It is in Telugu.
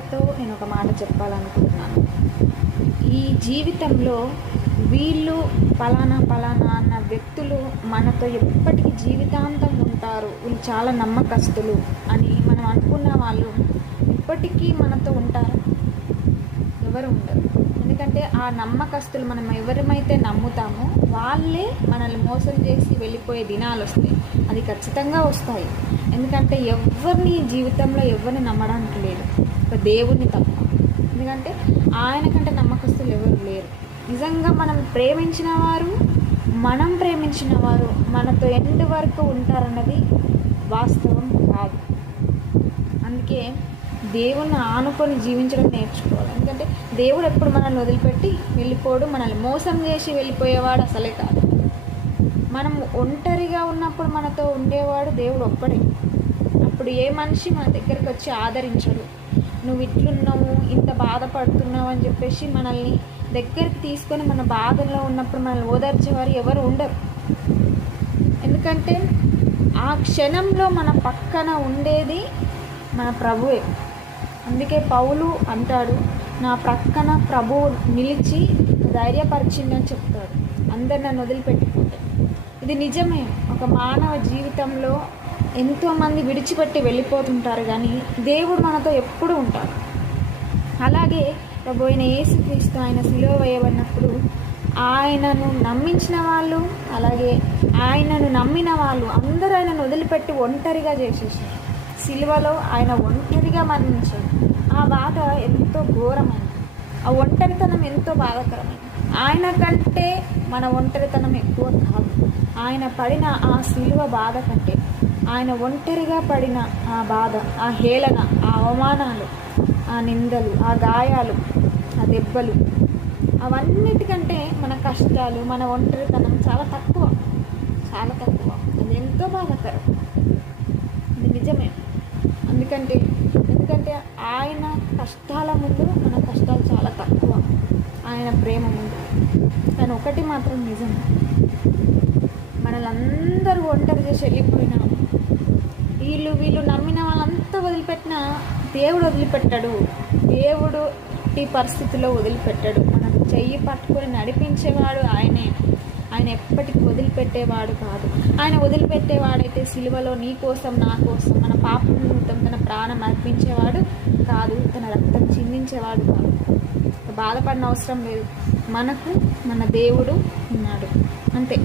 అందరితో నేను ఒక మాట చెప్పాలనుకుంటున్నాను. ఈ జీవితంలో వీళ్ళు పలానా అన్న వ్యక్తులు మనతో ఎప్పటికీ జీవితాంతం ఉంటారు, వీళ్ళు చాలా నమ్మకస్తులు అని మనం అనుకున్న వాళ్ళు ఇప్పటికీ మనతో ఉంటారు? ఎవరు ఉండరు. ఎందుకంటే ఆ నమ్మకస్తులు, మనం ఎవరిమైతే నమ్ముతామో వాళ్ళే మనల్ని మోసం చేసి వెళ్ళిపోయే దినాలు వస్తాయి. అది ఖచ్చితంగా వస్తాయి. ఎందుకంటే ఎవరిని జీవితంలో ఎవరిని నమ్మడానికి లేదు, ఒక దేవుడిని తప్ప. ఎందుకంటే ఆయన కంటే నమ్మకస్తులు ఎవరు లేరు. నిజంగా మనం ప్రేమించిన వారు మనతో ఎండ్ వరకు ఉంటారన్నది వాస్తవం కాదు. అందుకే దేవుణ్ణి ఆనుకొని జీవించడం నేర్చుకోవాలి. ఎందుకంటే దేవుడు ఎప్పుడు మనల్ని వదిలిపెట్టి వెళ్ళిపోడు, మనల్ని మోసం చేసి వెళ్ళిపోయేవాడు అసలే కాదు. మనం ఒంటరిగా ఉన్నప్పుడు మనతో ఉండేవాడు దేవుడు ఒక్కడే. అప్పుడు ఏ మనిషి మన దగ్గరికి వచ్చి ఆదరించడు. నువ్వు ఇట్లున్నావు, ఇంత బాధపడుతున్నావు అని చెప్పేసి మనల్ని దగ్గరికి తీసుకొని మన బాధల్లో ఉన్నప్పుడు మనల్ని ఓదార్చేవారు ఎవరు ఉండరు. ఎందుకంటే ఆ క్షణంలో మన పక్కన ఉండేది మన ప్రభువే. అందుకే పౌలు అంటాడు, నా ప్రక్కన ప్రభువు నిలిచి ధైర్యపరిచిందని చెప్తాడు, అందరు నన్ను వదిలిపెట్టుకుంటే. ఇది నిజమే. ఒక మానవ జీవితంలో ఎంతోమంది విడిచిపెట్టి వెళ్ళిపోతుంటారు, కానీ దేవుడు మనతో ఎప్పుడూ ఉంటాడు. అలాగే ప్రభు అయిన యేసుక్రీస్తు ఆయన సిలువ వేయబడినప్పుడు ఆయనను నమ్మించిన వాళ్ళు, అలాగే ఆయనను నమ్మిన వాళ్ళు అందరూ ఆయనను వదిలిపెట్టి ఒంటరిగా చేసేసారు. సిలువలో ఆయన ఒంటరిగా మరణించాడు. ఆ బాధ ఎంతో ఘోరమైనది. ఆ ఒంటరితనం ఎంతో బాధాకరమైనది. ఆయన కంటే మన ఒంటరితనం ఎక్కువ కాదు. ఆయన పడిన ఆ సిలువ బాధ కంటే, ఆయన ఒంటరిగా పడిన ఆ బాధ, ఆ హేళన, ఆ అవమానాలు, ఆ నిందలు, ఆ గాయాలు, ఆ దెబ్బలు, అవన్నిటికంటే మన కష్టాలు, మన ఒంటరితనం చాలా తక్కువ. అది ఎంతో బాధాకరం. అది నిజమే. ఎందుకంటే ఆయన కష్టాల ముందు మన కష్టాలు చాలా తక్కువ, ఆయన ప్రేమ ముందు. కానీ ఒకటి మాత్రం నిజం, మనలందరూ ఒంటరి చేసి వెళ్ళిపోయినాము. వీళ్ళు నమ్మిన వాళ్ళంతా వదిలిపెట్టినా దేవుడు వదిలిపెట్టాడు. దేవుడు ఈ పరిస్థితిలో వదిలిపెట్టాడు. మనం చెయ్యి పట్టుకొని నడిపించేవాడు ఆయనే. ఆయన ఎప్పటికీ వదిలిపెట్టేవాడు కాదు. ఆయన వదిలిపెట్టేవాడైతే సిలువలో నీ కోసం, నా కోసం, మన పాపం నిమిత్తం తన ప్రాణం అర్పించేవాడు కాదు, తన రక్తం చిందించేవాడు కాదు. బాధపడిన అవసరం లేదు. మనకు మన దేవుడు ఉన్నాడు, అంతే.